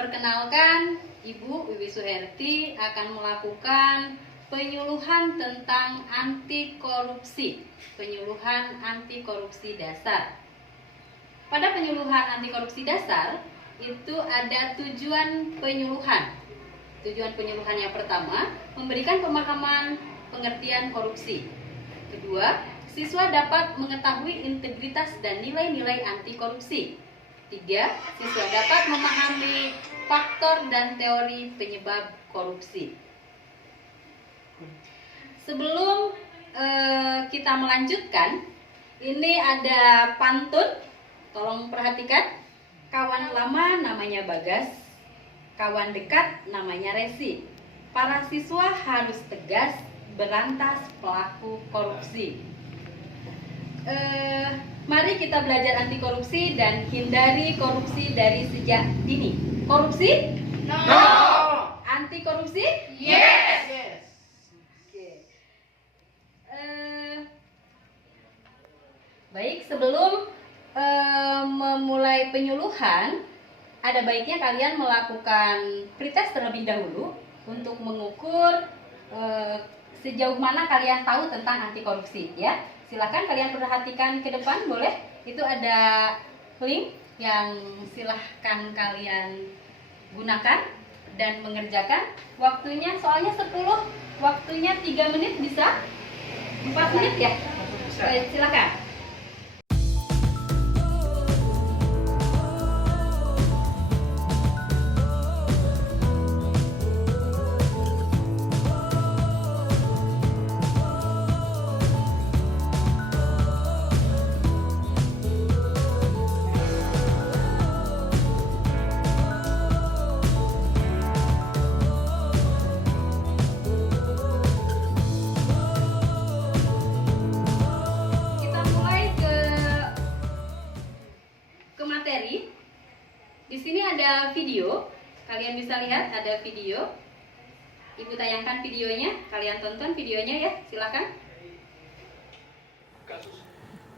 Perkenalkan, Ibu Wiwi Suherti akan melakukan penyuluhan tentang anti korupsi, penyuluhan anti korupsi dasar. Pada penyuluhan anti korupsi dasar itu ada tujuan penyuluhan. Tujuan penyuluhan yang pertama, memberikan pemahaman pengertian korupsi. Kedua, siswa dapat mengetahui integritas dan nilai-nilai anti korupsi. Tiga, siswa dapat memahami faktor dan teori penyebab korupsi. Sebelum kita melanjutkan, ini ada pantun, tolong perhatikan. Kawan lama namanya Bagas, kawan dekat namanya Resi. Para siswa harus tegas berantas pelaku korupsi. Mari kita belajar anti korupsi dan hindari korupsi dari sejak dini. Korupsi? No. Anti korupsi? Yes. Oke. Baik, sebelum memulai penyuluhan, ada baiknya kalian melakukan pretest terlebih dahulu untuk mengukur sejauh mana kalian tahu tentang anti korupsi, ya. Silakan kalian perhatikan ke depan, boleh? Itu ada link yang silahkan kalian gunakan dan mengerjakan. Waktunya soalnya 10, waktunya 3 menit bisa? 4 menit ya? Silakan. Di sini ada video, kalian bisa lihat ada video. Ibu tayangkan videonya, kalian tonton videonya ya, silakan.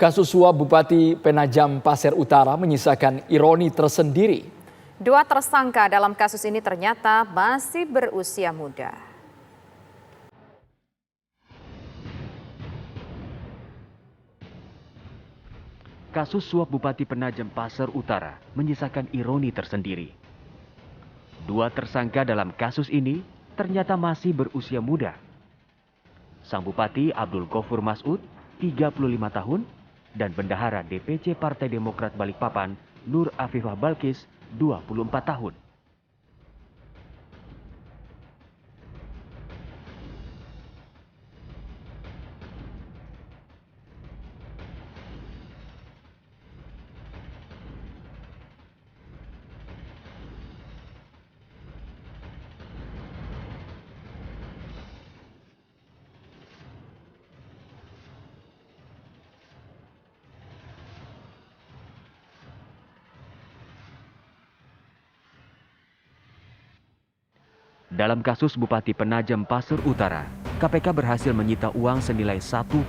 Kasus suap Bupati Penajam Pasir Utara menyisakan ironi tersendiri. Dua tersangka dalam kasus ini ternyata masih berusia muda. Kasus suap Bupati Penajam Pasir Utara menyisakan ironi tersendiri. Dua tersangka dalam kasus ini ternyata masih berusia muda. Sang Bupati Abdul Ghafur Mas'ud, 35 tahun, dan Bendahara DPC Partai Demokrat Balikpapan, Nur Afifah Balkis, 24 tahun. Dalam kasus Bupati Penajam Pasir Utara, KPK berhasil menyita uang senilai 1,4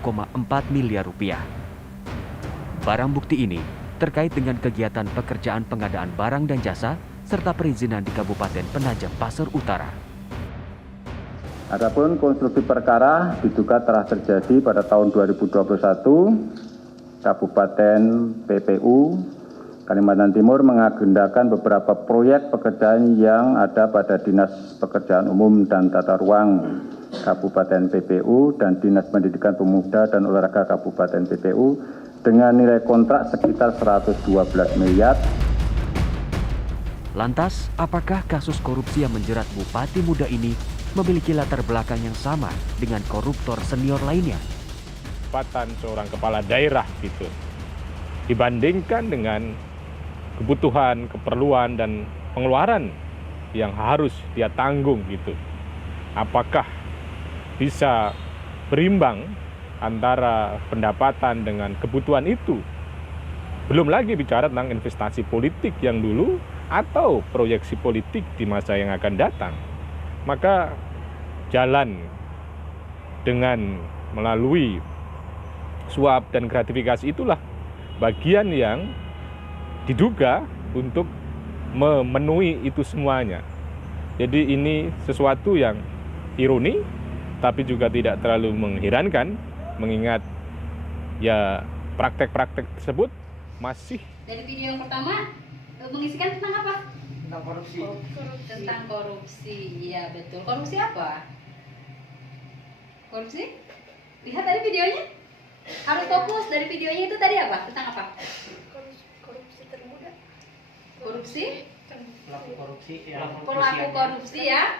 miliar rupiah. Barang bukti ini terkait dengan kegiatan pekerjaan pengadaan barang dan jasa serta perizinan di Kabupaten Penajam Pasir Utara. Adapun konstruksi perkara diduga telah terjadi pada tahun 2021, Kabupaten PPU Kalimantan Timur mengagendakan beberapa proyek pekerjaan yang ada pada Dinas Pekerjaan Umum dan Tata Ruang Kabupaten PPU dan Dinas Pendidikan Pemuda dan Olahraga Kabupaten PPU dengan nilai kontrak sekitar 112 miliar. Lantas, apakah kasus korupsi yang menjerat Bupati muda ini memiliki latar belakang yang sama dengan koruptor senior lainnya? Pendapatan seorang kepala daerah gitu dibandingkan dengan kebutuhan, keperluan, dan pengeluaran yang harus dia tanggung gitu. Apakah bisa berimbang antara pendapatan dengan kebutuhan itu? Belum lagi bicara tentang investasi politik yang dulu atau proyeksi politik di masa yang akan datang. Maka jalan dengan melalui suap dan gratifikasi itulah bagian yang diduga untuk memenuhi itu semuanya. Jadi ini sesuatu yang ironi, tapi juga tidak terlalu mengherankan, mengingat ya praktek-praktek tersebut masih. Dari video yang pertama mengisikan tentang apa? Tentang korupsi. Tentang korupsi, iya betul. Korupsi apa? Korupsi? Lihat tadi videonya. Harus fokus dari videonya itu tadi apa? Tentang apa? Korupsi termuda. Korupsi? Pelaku korupsi yang Pelaku korupsi ya?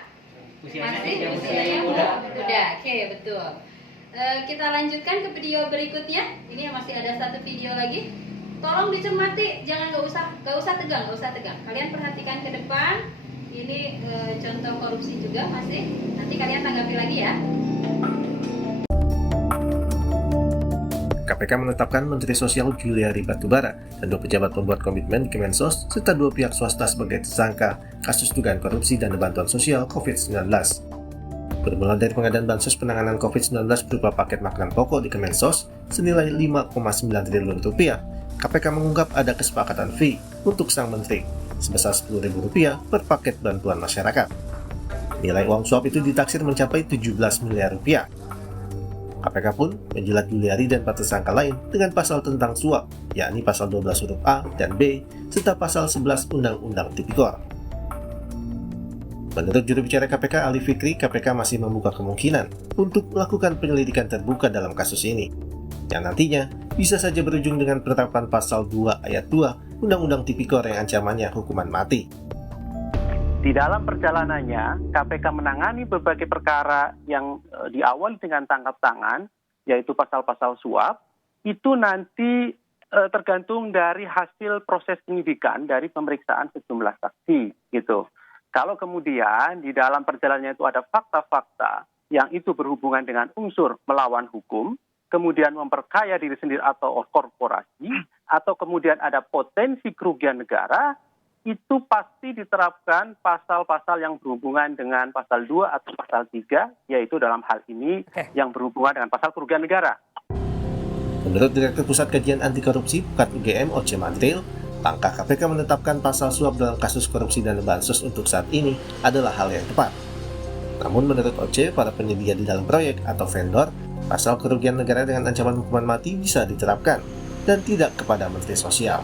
Masih usianya muda. Oke, betul. Kita lanjutkan ke video berikutnya. Ini masih ada satu video lagi. Tolong dicermati, jangan nggak usah tegang. Kalian perhatikan ke depan. Ini contoh korupsi juga masih. Nanti kalian tanggapi lagi ya. KPK menetapkan Menteri Sosial Juliari Batubara dan 2 pejabat pembuat komitmen Kemensos serta 2 pihak swasta sebagai tersangka kasus dugaan korupsi dana bantuan sosial COVID-19. Bermula dari pengadaan bansos penanganan COVID-19 berupa paket makanan pokok di Kemensos senilai 5,9 triliun rupiah, KPK mengungkap ada kesepakatan fee untuk sang menteri sebesar Rp10.000 per paket bantuan masyarakat. Nilai uang suap itu ditaksir mencapai 17 miliar rupiah. KPK pun menjelat Juliari dan 4 tersangka lain dengan pasal tentang suap, yakni pasal 12 huruf A dan B, serta pasal 11 Undang-Undang Tipikor. Menurut juru bicara KPK Ali Fikri, KPK masih membuka kemungkinan untuk melakukan penyelidikan terbuka dalam kasus ini, yang nantinya bisa saja berujung dengan penerapan pasal 2 ayat 2 Undang-Undang Tipikor yang ancamannya hukuman mati. Di dalam perjalanannya, KPK menangani berbagai perkara yang diawali dengan tangkap tangan, yaitu pasal-pasal suap, itu nanti tergantung dari hasil proses penyidikan dari pemeriksaan sejumlah saksi, gitu. Kalau kemudian di dalam perjalanannya itu ada fakta-fakta yang itu berhubungan dengan unsur melawan hukum, kemudian memperkaya diri sendiri atau korporasi, atau kemudian ada potensi kerugian negara, itu pasti diterapkan pasal-pasal yang berhubungan dengan pasal 2 atau pasal 3, yaitu dalam hal ini yang berhubungan dengan pasal kerugian negara. Menurut Direktur Pusat Kajian Anti Korupsi Pukat UGM Oce Madril, langkah KPK menetapkan pasal suap dalam kasus korupsi dana bansos untuk saat ini adalah hal yang tepat. Namun menurut Oce, para penyedia di dalam proyek atau vendor, pasal kerugian negara dengan ancaman hukuman mati bisa diterapkan dan tidak kepada Menteri Sosial.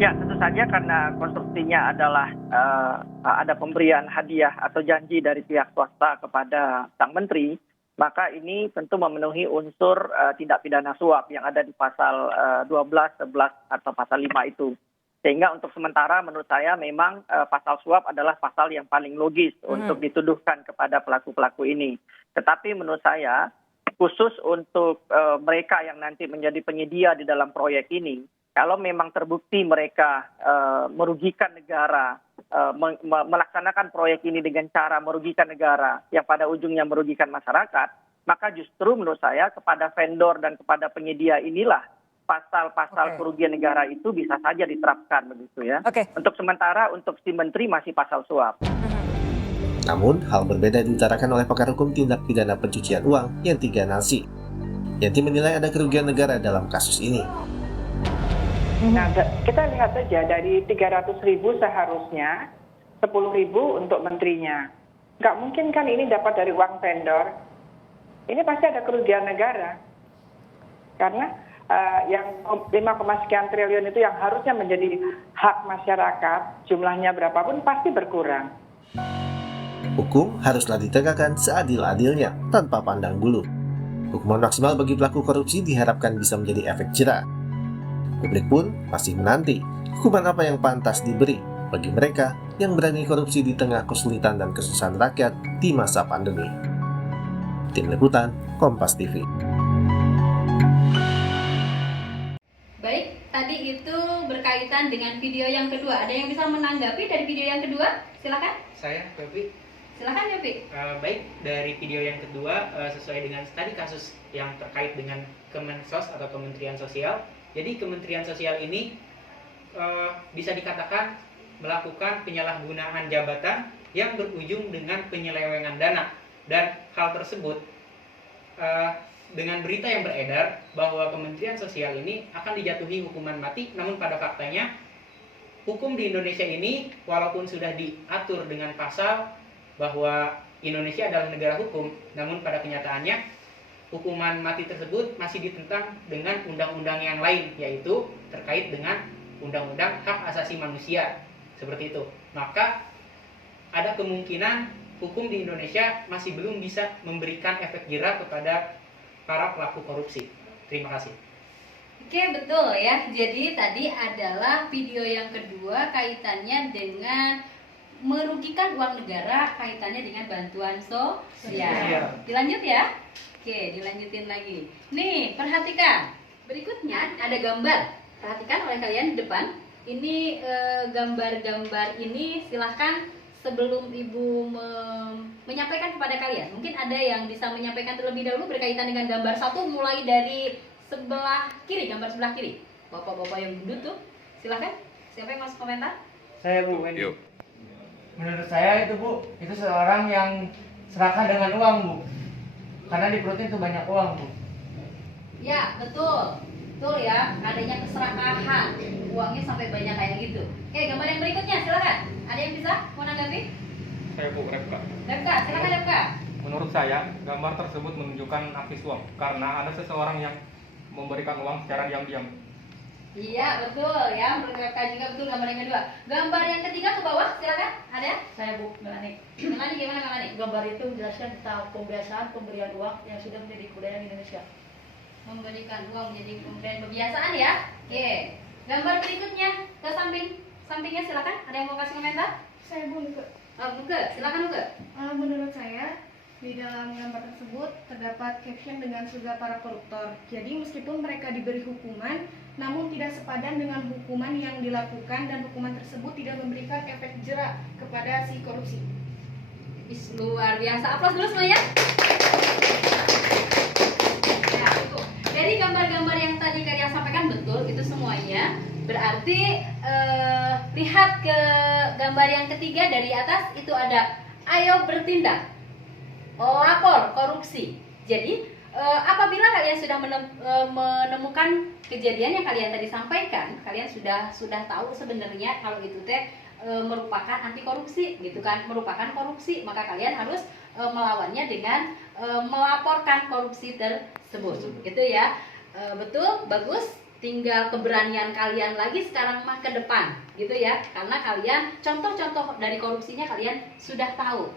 Ya, tentu saja karena konstruksinya adalah ada pemberian hadiah atau janji dari pihak swasta kepada sang menteri, maka ini tentu memenuhi unsur tindak pidana suap yang ada di pasal 12, 11, atau pasal 5 itu. Sehingga untuk sementara menurut saya memang pasal suap adalah pasal yang paling logis untuk dituduhkan kepada pelaku-pelaku ini. Tetapi menurut saya, khusus untuk mereka yang nanti menjadi penyedia di dalam proyek ini, kalau memang terbukti mereka merugikan negara, melaksanakan proyek ini dengan cara merugikan negara yang pada ujungnya merugikan masyarakat, maka justru menurut saya kepada vendor dan kepada penyedia inilah pasal-pasal kerugian negara itu bisa saja diterapkan begitu ya. Untuk sementara untuk si menteri masih pasal suap. Namun, hal berbeda diutarakan oleh pakar hukum tindak pidana pencucian uang Yanti Ganarsi. Yanti menilai ada kerugian negara dalam kasus ini. Nah, kita lihat saja dari 300.000 seharusnya 10.000 untuk menterinya. Nggak mungkin kan ini dapat dari uang vendor. Ini pasti ada kerugian negara. Karena yang 5, sekian triliun itu yang harusnya menjadi hak masyarakat, jumlahnya berapapun pasti berkurang. Hukum haruslah ditegakkan seadil-adilnya tanpa pandang bulu. Hukuman maksimal bagi pelaku korupsi diharapkan bisa menjadi efek jera. Publik pun masih menanti hukuman apa yang pantas diberi bagi mereka yang berani korupsi di tengah kesulitan dan kesusahan rakyat di masa pandemi. Tim Liputan, Kompas TV. Baik, tadi itu berkaitan dengan video yang kedua. Ada yang bisa menanggapi dari video yang kedua? Silakan. Saya, Yopi. Silakan, Yopi. Baik, dari video yang kedua, sesuai dengan tadi kasus yang terkait dengan Kemensos atau Kementerian Sosial. Jadi Kementerian Sosial ini bisa dikatakan melakukan penyalahgunaan jabatan yang berujung dengan penyelewengan dana. Dan hal tersebut dengan berita yang beredar bahwa Kementerian Sosial ini akan dijatuhi hukuman mati, namun pada faktanya hukum di Indonesia ini walaupun sudah diatur dengan pasal bahwa Indonesia adalah negara hukum, namun pada kenyataannya hukuman mati tersebut masih ditentang dengan undang-undang yang lain, yaitu terkait dengan Undang-Undang Hak Asasi Manusia, seperti itu. Maka ada kemungkinan hukum di Indonesia masih belum bisa memberikan efek jera kepada para pelaku korupsi. Terima kasih. Oke, betul ya. Jadi tadi adalah video yang kedua kaitannya dengan merugikan uang negara, kaitannya dengan bantuan sosial. Dilanjut ya. Oke, dilanjutin lagi. Nih, perhatikan. Berikutnya ada gambar. Perhatikan oleh kalian di depan. Ini gambar-gambar ini silahkan sebelum Ibu menyampaikan kepada kalian. Mungkin ada yang bisa menyampaikan terlebih dahulu berkaitan dengan gambar satu, mulai dari sebelah kiri, gambar sebelah kiri. Bapak-bapak yang gendut tuh, silahkan. Siapa yang masuk komentar? Saya Bu. Menurut saya itu Bu, itu seorang yang serakah dengan uang Bu. Karena di perutnya itu banyak uang Bu. Ya, betul. Betul ya, adanya keserakahan. Uangnya sampai banyak kayak gitu. Oke, gambar yang berikutnya silakan. Ada yang bisa menanggapi? Saya Bu Repka. Repka, silakan Repka. Menurut saya, gambar tersebut menunjukkan aksi suap karena ada seseorang yang memberikan uang secara diam-diam. Iya, betul ya. Menurut Repka juga betul gambar yang kedua. Gambar yang ketiga ke bawah, silakan. Ada? Saya Bu Melani. Melani gimana Melani? Gambar itu menjelaskan tentang kebiasaan pemberian uang yang sudah menjadi kebudayaan Indonesia. Memberikan uang menjadi pemberian kebiasaan ya. Oke. Gambar berikutnya ke sampingnya silakan. Ada yang mau kasih komentar? Saya Bu Nuke. Nuke, silakan Nuke. Menurut saya di dalam gambar tersebut terdapat caption dengan surga para koruptor. Jadi meskipun mereka diberi hukuman, namun tidak sepadan dengan hukuman yang dilakukan dan hukuman tersebut tidak memberikan efek jera kepada si korupsi. Luar biasa. Aplaus dulu semuanya. Ya, itu. Dari gambar-gambar yang tadi kalian sampaikan betul itu semuanya. Berarti lihat ke gambar yang ketiga dari atas itu ada ayo bertindak, lapor korupsi. Jadi apabila kalian sudah menemukan kejadian yang kalian tadi sampaikan, kalian sudah tahu sebenarnya kalau itu teh merupakan anti korupsi gitu kan, merupakan korupsi, maka kalian harus melawannya dengan melaporkan korupsi tersebut gitu ya. Betul, bagus. Tinggal keberanian kalian lagi sekarang mah ke depan gitu ya, karena kalian contoh-contoh dari korupsinya kalian sudah tahu.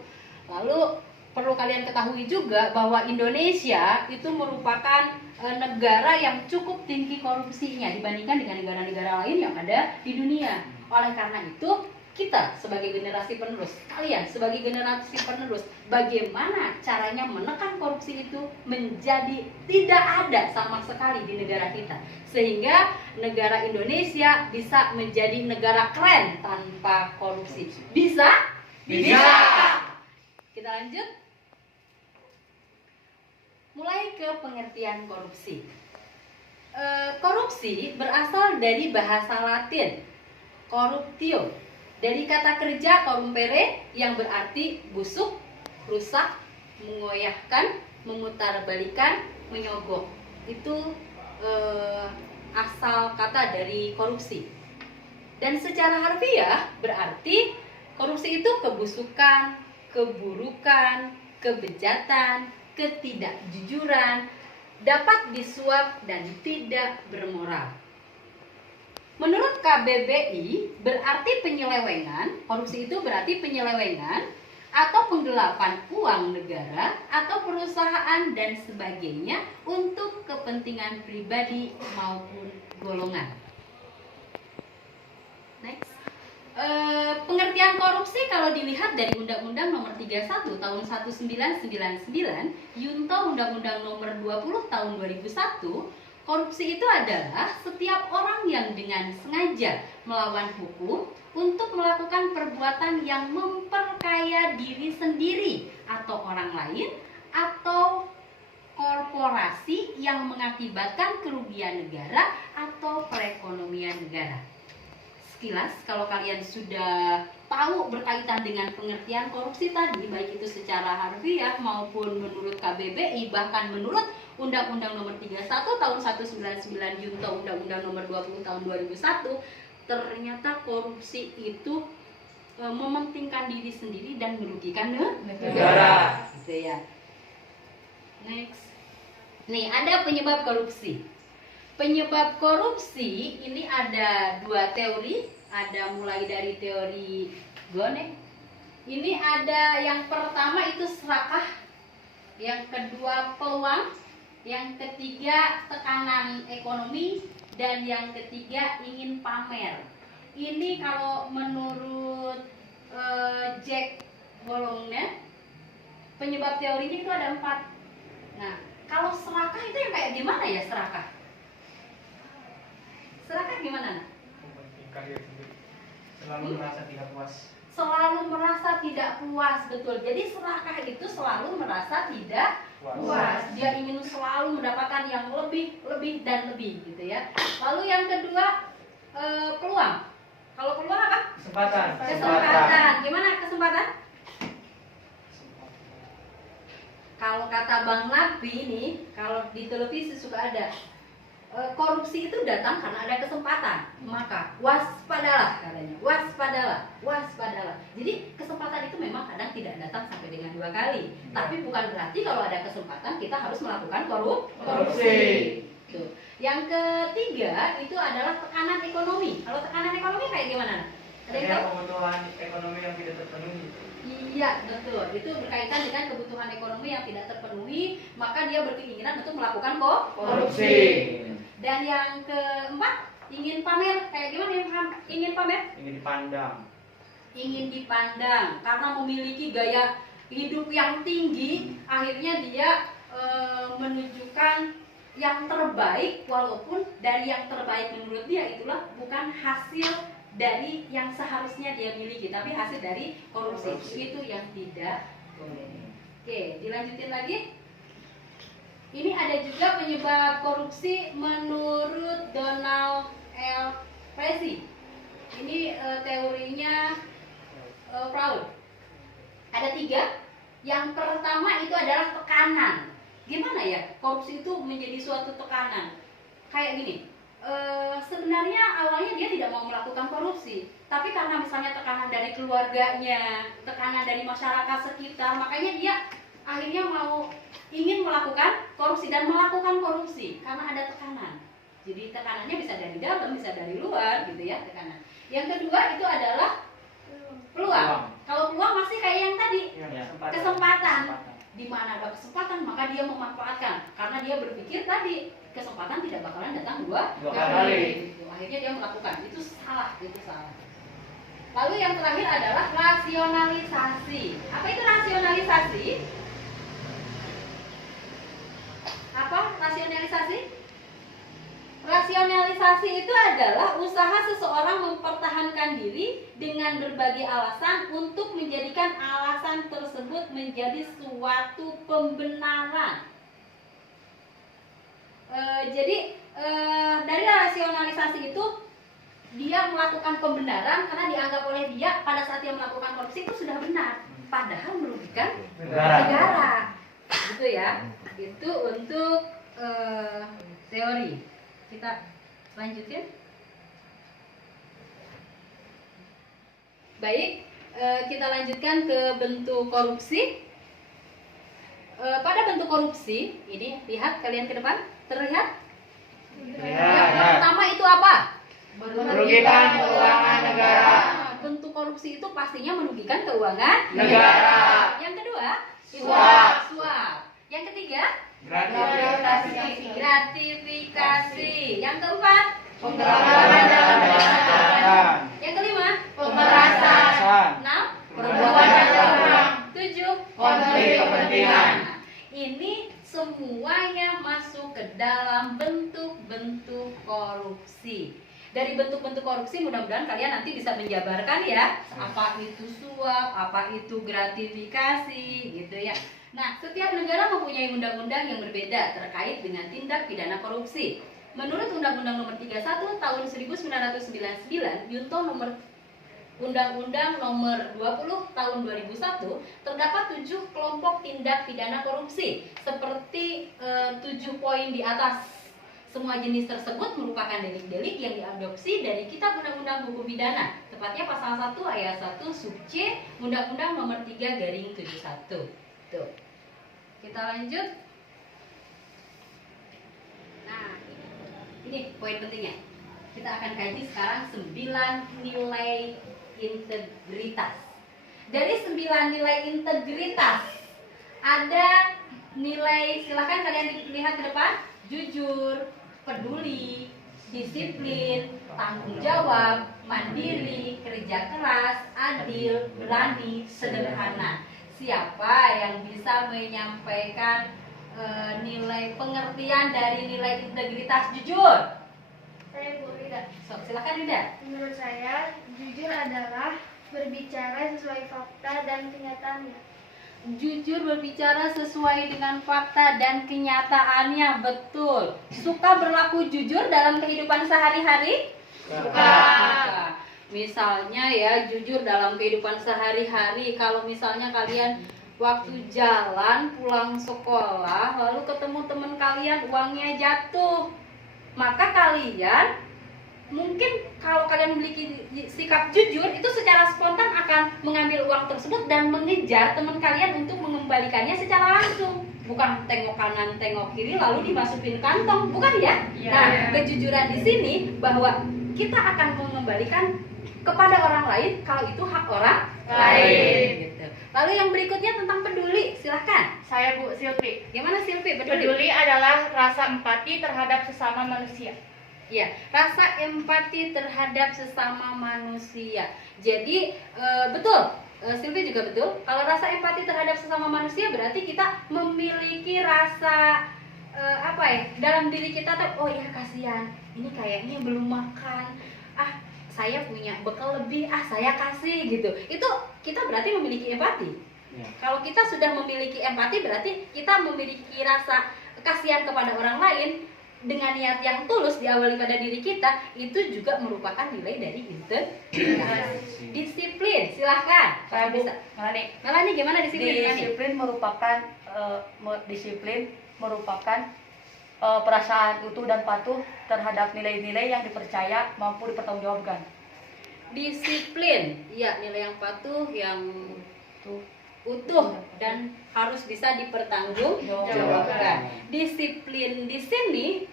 Lalu perlu kalian ketahui juga bahwa Indonesia itu merupakan negara yang cukup tinggi korupsinya dibandingkan dengan negara-negara lain yang ada di dunia. Oleh karena itu kita sebagai generasi penerus, kalian sebagai generasi penerus, bagaimana caranya menekan korupsi itu menjadi tidak ada sama sekali di negara kita, sehingga negara Indonesia bisa menjadi negara keren tanpa korupsi. Bisa? Bisa. Kita lanjut. Mulai ke pengertian korupsi. Korupsi berasal dari bahasa Latin corruptio, dari kata kerja corrumpere yang berarti busuk, rusak, mengoyahkan, memutarbalikan, menyogok. Itu asal kata dari korupsi. Dan secara harfiah berarti korupsi itu kebusukan, keburukan, kebejatan, ketidakjujuran, dapat disuap dan tidak bermoral. Menurut KBBI berarti penyelewengan, korupsi itu berarti penyelewengan atau penggelapan uang negara atau perusahaan dan sebagainya untuk kepentingan pribadi maupun golongan. Next. Pengertian korupsi kalau dilihat dari Undang-Undang Nomor 31 Tahun 1999, Junto Undang-Undang Nomor 20 Tahun 2001, korupsi itu adalah setiap orang yang dengan sengaja melawan hukum untuk melakukan perbuatan yang memperkaya diri sendiri atau orang lain atau korporasi yang mengakibatkan kerugian negara atau perekonomian negara. Sekilas kalau kalian sudah tahu berkaitan dengan pengertian korupsi tadi, baik itu secara harfiah maupun menurut KBBI, bahkan menurut Undang-Undang Nomor 31 Tahun 1999 Junto Undang-Undang Nomor 20 Tahun 2001, ternyata korupsi itu mementingkan diri sendiri dan merugikan Negara. Gitu ya. Next. Nih, ada penyebab korupsi. Penyebab korupsi ini ada dua teori, ada mulai dari teori Gonek. Ini ada yang pertama itu serakah, yang kedua peluang, yang ketiga tekanan ekonomi, dan yang ketiga ingin pamer. Ini kalau menurut Jack Bologna, penyebab teorinya itu ada 4. Nah, kalau serakah itu yang kayak gimana ya serakah? Serakah gimana? Selalu merasa tidak puas. Selalu merasa tidak puas, betul. Jadi serakah itu selalu merasa tidak puas. Dia ingin selalu mendapatkan yang lebih, lebih dan lebih, gitu ya. Lalu yang kedua peluang. Kalau peluang apa? Kesempatan. Gimana kesempatan? Kalau kata Bang Nabi nih, kalau di televisi suka ada korupsi itu datang karena ada kesempatan. Maka waspadalah katanya. Waspadalah. Jadi kesempatan itu memang kadang tidak datang sampai dengan 2 kali. Tapi bukan berarti kalau ada kesempatan kita harus melakukan korupsi. Tuh. Yang ketiga itu adalah tekanan ekonomi. Kalau tekanan ekonomi kayak gimana? Ada yang tahu? Kebutuhan ekonomi yang tidak terpenuhi. Iya, betul. Itu berkaitan dengan kebutuhan ekonomi yang tidak terpenuhi, maka dia berkeinginan untuk melakukan korupsi. Dan yang keempat, ingin pamer. Kayak gimana ingin pamer? Ingin dipandang. Ingin dipandang karena memiliki gaya hidup yang tinggi, akhirnya dia menunjukkan yang terbaik, walaupun dari yang terbaik menurut dia itulah bukan hasil dari yang seharusnya dia miliki, tapi hasil dari korupsi. Itu yang tidak boleh. Oke, dilanjutin lagi. Ini ada juga penyebab korupsi menurut Donald L. Plessy. Ini teorinya Fraud. Ada 3. Yang pertama itu adalah tekanan. Gimana ya korupsi itu menjadi suatu tekanan? Kayak gini. Sebenarnya awalnya dia tidak mau melakukan korupsi, tapi karena misalnya tekanan dari keluarganya, tekanan dari masyarakat sekitar, makanya dia akhirnya ingin melakukan korupsi dan melakukan korupsi karena ada tekanan. Jadi tekanannya bisa dari dalam, bisa dari luar, gitu ya tekanan. Yang kedua itu adalah peluang. Kalau peluang masih kayak yang tadi, kesempatan. Di mana ada kesempatan maka dia memanfaatkan, karena dia berpikir tadi kesempatan tidak bakalan datang dua kali. Gitu. Akhirnya dia melakukan. Itu salah. Lalu yang terakhir adalah rasionalisasi. Apa itu rasionalisasi? Apa rasionalisasi? Rasionalisasi itu adalah usaha seseorang mempertahankan diri dengan berbagai alasan untuk menjadikan alasan tersebut menjadi suatu pembenaran. Dari rasionalisasi itu dia melakukan pembenaran karena dianggap oleh dia pada saat dia melakukan korupsi itu sudah benar, padahal merugikan negara. Gitu ya. Itu untuk teori. Kita lanjutin. Baik, kita lanjutkan ke bentuk korupsi. Pada bentuk korupsi, ini lihat kalian ke depan, terlihat? Yang pertama itu apa? Merugikan keuangan negara. Bentuk korupsi itu pastinya merugikan keuangan negara. Yang kedua, suap. Yang ketiga, gratifikasi. Yang keempat, penggelapan dalam jabatan. Yang kelima, pemerasan. 6, perbuatan curang. 7, konflik kepentingan. Ini semuanya masuk ke dalam bentuk-bentuk korupsi. Dari bentuk-bentuk korupsi mudah-mudahan kalian nanti bisa menjabarkan ya, apa itu suap, apa itu gratifikasi, gitu ya. Nah, setiap negara mempunyai undang-undang yang berbeda terkait dengan tindak pidana korupsi. Menurut Undang-Undang Nomor 31 Tahun 1999, Junto Undang-Undang Nomor 20 Tahun 2001, terdapat 7 kelompok tindak pidana korupsi seperti 7 poin di atas. Semua jenis tersebut merupakan delik-delik yang diadopsi dari Kitab Undang-Undang Hukum Pidana, tepatnya pasal 1 ayat 1 sub C Undang-Undang Nomor 3/71. Tuh. Kita lanjut. Nah, ini poin pentingnya. Kita akan kaji sekarang 9 nilai integritas. Dari 9 nilai integritas ada nilai, silakan kalian lihat ke depan, jujur, peduli, disiplin, tanggung jawab, mandiri, kerja keras, adil, berani, sederhana. Siapa yang bisa menyampaikan nilai pengertian dari nilai integritas jujur? Saya Bu Rida. So, silakan Rida. Menurut saya, jujur adalah berbicara sesuai fakta dan kenyataannya. Jujur berbicara sesuai dengan fakta dan kenyataannya, betul. Suka berlaku jujur dalam kehidupan sehari-hari? Suka. Misalnya ya, jujur dalam kehidupan sehari-hari. Kalau misalnya kalian waktu jalan pulang sekolah, lalu ketemu teman kalian uangnya jatuh, maka kalian mungkin kalau kalian memiliki sikap jujur, itu secara spontan akan mengambil uang tersebut dan mengejar teman kalian untuk mengembalikannya secara langsung. Bukan tengok kanan, tengok kiri lalu dimasukin kantong, bukan ya? Nah, kejujuran di sini bahwa kita akan mengembalikan kepada orang lain kalau itu hak orang lain. Gitu. Lalu yang berikutnya tentang peduli, silahkan. Saya Bu Silvi. Gimana Silvi? Peduli adalah rasa empati terhadap sesama manusia. Ya, rasa empati terhadap sesama manusia. Jadi betul, Silvi juga betul. Kalau rasa empati terhadap sesama manusia berarti kita memiliki rasa apa ya? Dalam diri kita tuh, oh ya kasihan, ini kayaknya belum makan. Ah, saya punya bekal lebih, saya kasih gitu. Itu kita berarti memiliki empati. Ya. Kalau kita sudah memiliki empati berarti kita memiliki rasa kasihan kepada orang lain. Dengan niat yang tulus diawali pada diri kita, itu juga merupakan nilai dari integritas. Disiplin, silahkan. Saya Bu Melani gimana disiplin? Disiplin merupakan perasaan utuh dan patuh terhadap nilai-nilai yang dipercaya mampu dipertanggungjawabkan. Disiplin, ya nilai yang patuh, yang utuh dan harus bisa dipertanggungjawabkan. Disiplin di sini,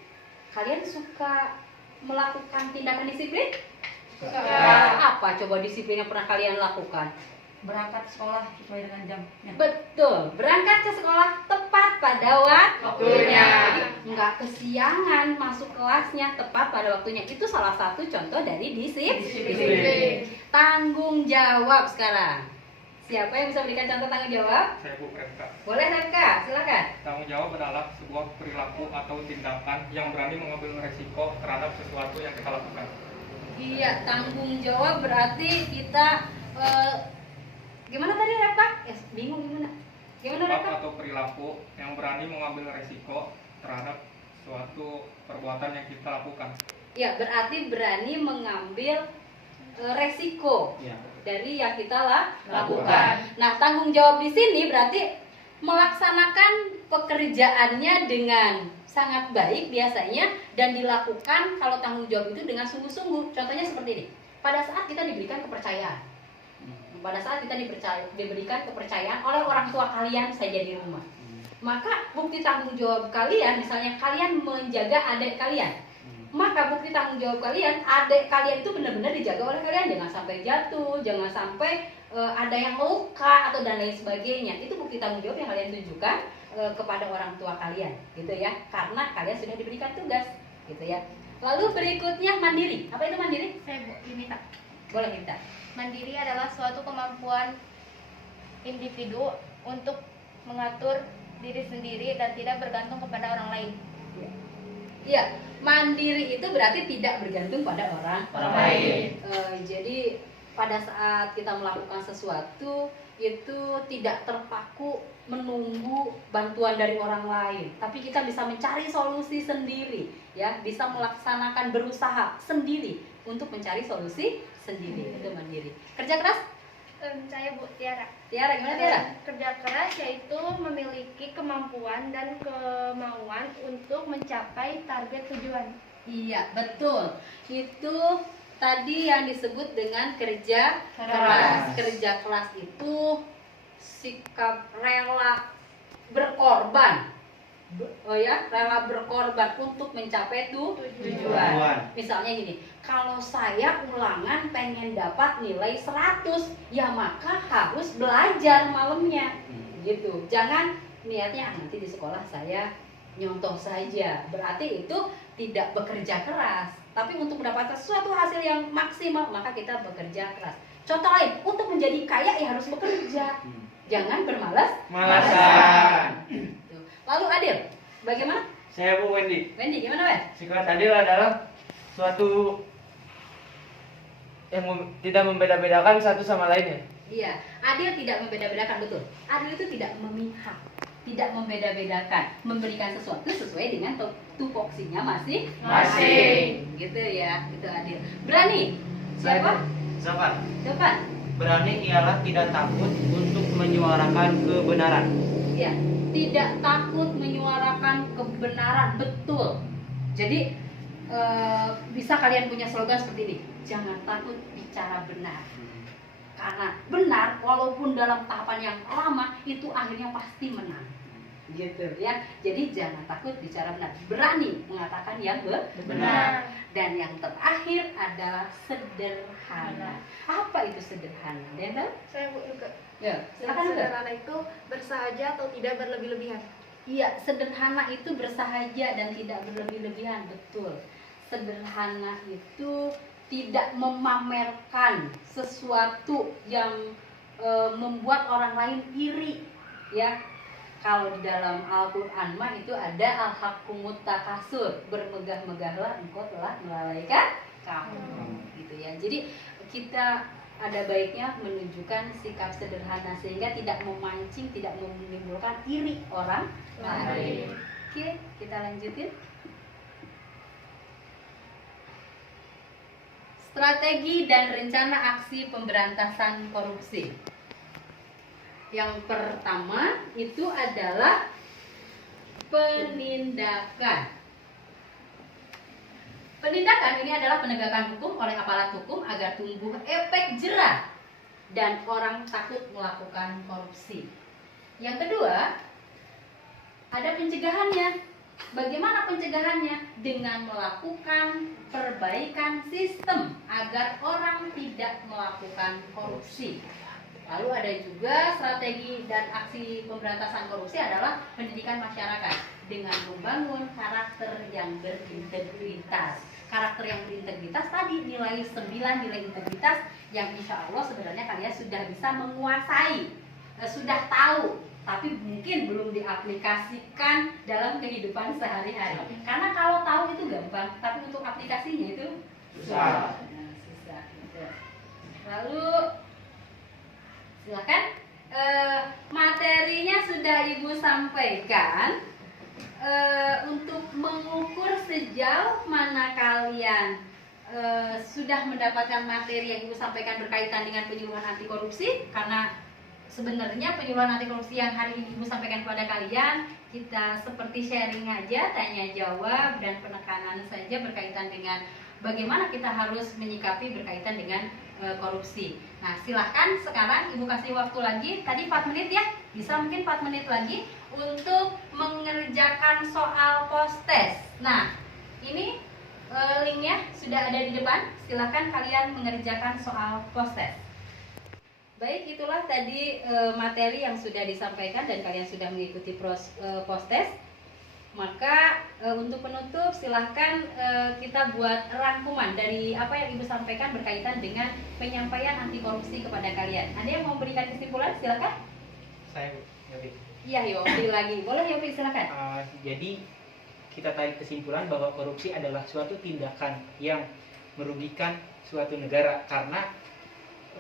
kalian suka melakukan tindakan disiplin? Apa coba disiplin yang pernah kalian lakukan? Berangkat sekolah sesuai dengan jamnya. Betul, berangkat ke sekolah tepat pada waktunya. Nggak kesiangan masuk kelasnya, tepat pada waktunya. Itu salah satu contoh dari disiplin. Tanggung jawab sekarang. Siapa yang bisa berikan contoh tanggung jawab? Saya Bu Refka. Boleh Refka, silakan. Tanggung jawab adalah sebuah perilaku atau tindakan yang berani mengambil resiko terhadap sesuatu yang kita lakukan. Iya, tanggung jawab berarti kita gimana tadi Refka? Bingung gimana? Gimana Refka? Atau perilaku yang berani mengambil resiko terhadap suatu perbuatan yang kita lakukan. Ya, berarti berani mengambil resiko. Ya. Dari yang kita lakukan. Nah, tanggung jawab di sini berarti melaksanakan pekerjaannya dengan sangat baik biasanya dan dilakukan kalau tanggung jawab itu dengan sungguh-sungguh. Contohnya seperti ini. Pada saat kita diberikan kepercayaan. Pada saat kita diberikan kepercayaan oleh orang tua kalian saja di rumah. Maka bukti tanggung jawab kalian, misalnya kalian menjaga adik kalian. Maka bukti tanggung jawab kalian, adik kalian itu benar-benar dijaga oleh kalian, jangan sampai jatuh, jangan sampai ada yang luka atau dan lain sebagainya. Itu bukti tanggung jawab yang kalian tunjukkan kepada orang tua kalian, gitu ya, karena kalian sudah diberikan tugas, gitu ya. Lalu berikutnya mandiri. Apa itu mandiri? Saya Bu Yunita. Boleh Yunita. Mandiri adalah suatu kemampuan individu untuk mengatur diri sendiri dan tidak bergantung kepada orang lain. Iya, mandiri itu berarti tidak bergantung pada orang lain. Jadi pada saat kita melakukan sesuatu itu tidak terpaku menunggu bantuan dari orang lain, tapi kita bisa mencari solusi sendiri, ya, bisa melaksanakan berusaha sendiri untuk mencari solusi sendiri. Itu mandiri. Kerja keras? Saya Bu Tiara. Tiara, gimana Tiara? Kerja keras yaitu memiliki kemampuan dan kemauan untuk mencapai target tujuan. Iya, betul. Itu tadi yang disebut dengan kerja keras. Kerja keras itu sikap rela berkorban. Rela berkorban untuk mencapai tujuan. Misalnya gini, kalau saya ulangan pengen dapat nilai 100, ya maka harus belajar malamnya. Gitu. Jangan niatnya nanti di sekolah saya nyontoh saja. Berarti itu tidak bekerja keras. Tapi untuk mendapatkan suatu hasil yang maksimal, maka kita bekerja keras. Contoh lain, untuk menjadi kaya ya harus bekerja. Jangan bermalas-malasan. Lalu Adil, bagaimana? Saya Bu Wendy. Wendy, gimana Wen? Sifat adil adalah suatu yang tidak membeda-bedakan satu sama lainnya. Iya, adil tidak membeda-bedakan, betul. Adil itu tidak memihak, tidak membeda-bedakan, memberikan sesuatu sesuai dengan tupoksinya masing-masing. Gitu ya, itu adil. Berani? Siapa? Zafar. Berani ialah tidak takut untuk menyuarakan kebenaran. Iya, tidak takut menyuarakan kebenaran, betul. Jadi bisa kalian punya slogan seperti ini, jangan takut bicara benar. Karena benar walaupun dalam tahapan yang lama itu akhirnya pasti menang. Gitu ya. Jadi jangan takut bicara benar, berani mengatakan yang benar. Dan yang terakhir adalah sederhana. Apa itu sederhana? Dental? Saya Bu juga. Ya, silakan. Sederhana itu bersahaja atau tidak berlebih-lebihan. Iya, sederhana itu bersahaja dan tidak berlebih-lebihan, betul. Sederhana itu tidak memamerkan sesuatu yang membuat orang lain iri, ya. Kalau di dalam Al-Quran mah itu ada al-haqqumut takasur, bermegah-megahlah engkau telah melalaikan kamu, gitu ya. Jadi kita ada baiknya menunjukkan sikap sederhana sehingga tidak memancing, tidak menimbulkan iri orang lain. Oke, kita lanjutin. Strategi dan rencana aksi pemberantasan korupsi. Yang pertama itu adalah penindakan. Penindakan ini adalah penegakan hukum oleh aparat hukum agar tumbuh efek jera dan orang takut melakukan korupsi. Yang kedua, ada pencegahannya. Bagaimana pencegahannya? Dengan melakukan perbaikan sistem agar orang tidak melakukan korupsi. Lalu ada juga strategi dan aksi pemberantasan korupsi adalah pendidikan masyarakat dengan membangun karakter yang berintegritas. Karakter yang berintegritas tadi nilai 9 nilai integritas yang insya Allah sebenarnya kalian sudah bisa menguasai, sudah tahu, tapi mungkin belum diaplikasikan dalam kehidupan sehari-hari. Karena kalau tahu itu gampang, tapi untuk aplikasinya itu susah. Susah. Lalu silakan, materinya sudah Ibu sampaikan. Untuk mengukur sejauh mana kalian sudah mendapatkan materi yang Ibu sampaikan berkaitan dengan penyuluhan anti korupsi, karena sebenarnya penyuluhan anti korupsi yang hari ini Ibu sampaikan kepada kalian, kita seperti sharing aja, tanya jawab dan penekanan saja berkaitan dengan bagaimana kita harus menyikapi berkaitan dengan korupsi. Nah, silahkan sekarang Ibu kasih waktu lagi, tadi 4 menit ya, bisa mungkin 4 menit lagi untuk mengerjakan soal post-test. Nah, ini linknya sudah ada di depan, silahkan kalian mengerjakan soal post-test. Baik, itulah tadi materi yang sudah disampaikan dan kalian sudah mengikuti post-test. Maka untuk penutup silahkan kita buat rangkuman dari apa yang Ibu sampaikan berkaitan dengan penyampaian anti korupsi kepada kalian. Ada yang mau memberikan kesimpulan? Silahkan. Saya Yopi. Iya Yopi lagi. Boleh Yopi, silahkan. Jadi kita tarik kesimpulan bahwa korupsi adalah suatu tindakan yang merugikan suatu negara, karena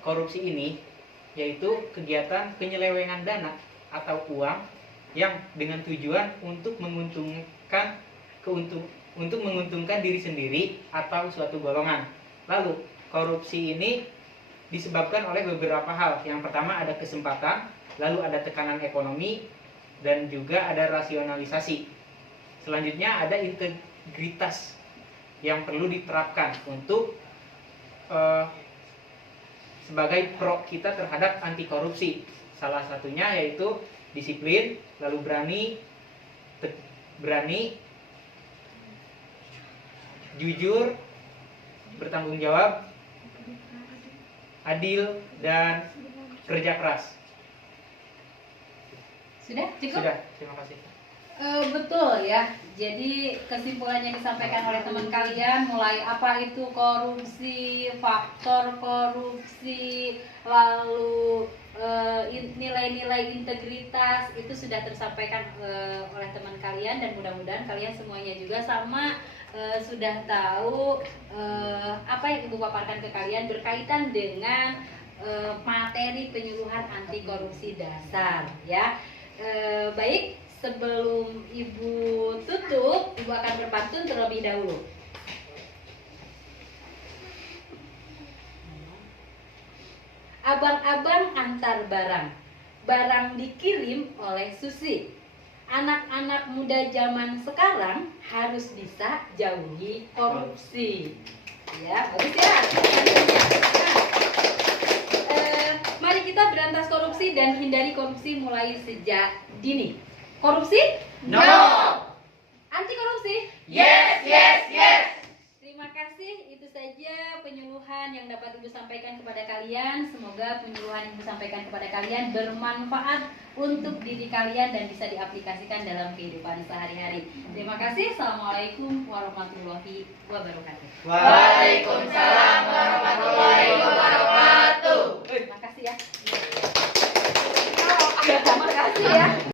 korupsi ini yaitu kegiatan penyelewengan dana atau uang yang dengan tujuan untuk menguntungkan diri sendiri atau suatu golongan. Lalu korupsi ini disebabkan oleh beberapa hal. Yang pertama ada kesempatan, lalu ada tekanan ekonomi, dan juga ada rasionalisasi. Selanjutnya ada integritas yang perlu diterapkan untuk sebagai pro kita terhadap anti korupsi. Salah satunya yaitu disiplin, lalu berani, jujur, bertanggung jawab, adil, dan kerja keras. Sudah cukup? Sudah, terima kasih. Betul ya. Jadi kesimpulan yang disampaikan oleh teman kalian mulai apa itu korupsi, faktor korupsi, lalu nilai-nilai integritas itu sudah tersampaikan oleh teman kalian, dan mudah-mudahan kalian semuanya juga sama sudah tahu apa yang Ibu paparkan ke kalian berkaitan dengan materi penyuluhan anti korupsi dasar ya. Baik, sebelum Ibu tutup, Ibu akan berpantun terlebih dahulu. Abang-abang antar barang dikirim oleh Susi. Anak-anak muda zaman sekarang harus bisa jauhi korupsi. Ya, bagus ya. Mari kita berantas korupsi dan hindari korupsi mulai sejak dini. Korupsi? No. Anti korupsi? Yes, yes, yes. Terima kasih, itu saja penyuluhan yang dapat Ibu sampaikan kepada kalian. Semoga penyuluhan yang Ibu sampaikan kepada kalian bermanfaat untuk diri kalian dan bisa diaplikasikan dalam kehidupan sehari-hari. Terima kasih. Assalamualaikum warahmatullahi wabarakatuh. Waalaikumsalam warahmatullahi wabarakatuh. Terima kasih ya. Terima kasih ya.